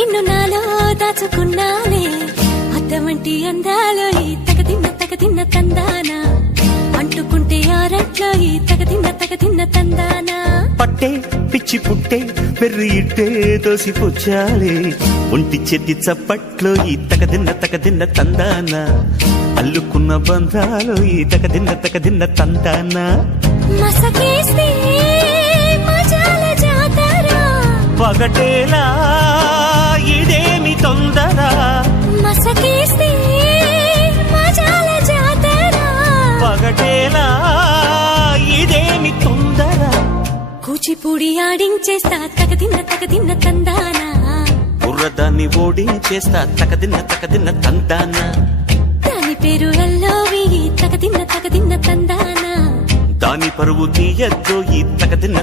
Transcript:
నిన్ను నాలో దాచుకున్నాలే అద్దమంటి అందాలో ఈ తగదిన్న తందానా అంటుకుంటే ఆరట్లో ఈ తగదిన్న తందానా పట్టే పిచ్చి పుట్టే పెర్రి ఇట్టే దోసి పుచ్చాలే ఒంటి చెట్టి చప్పట్లో ఈ తగదిన్న తందానా అల్లుకున్న బంధాలు ఈ తగదిన్న తందానా మసకేస్తే మజాల జాతర పగటేలా ఇదేమి తొందర మసకేస్తే మజాల జాతర పగటేలా ఇదేమి తొందర కూచిపూడి ఆడించేస్తా తగదిన్న తందానా బుర్రదాన్ని ఓడించేస్తా తగదిన్న తందానా దాని పేరు ఎల్లోవి తగదిన్న తందానా దాని పరువు తీయద్దు ఈ తగదిన్న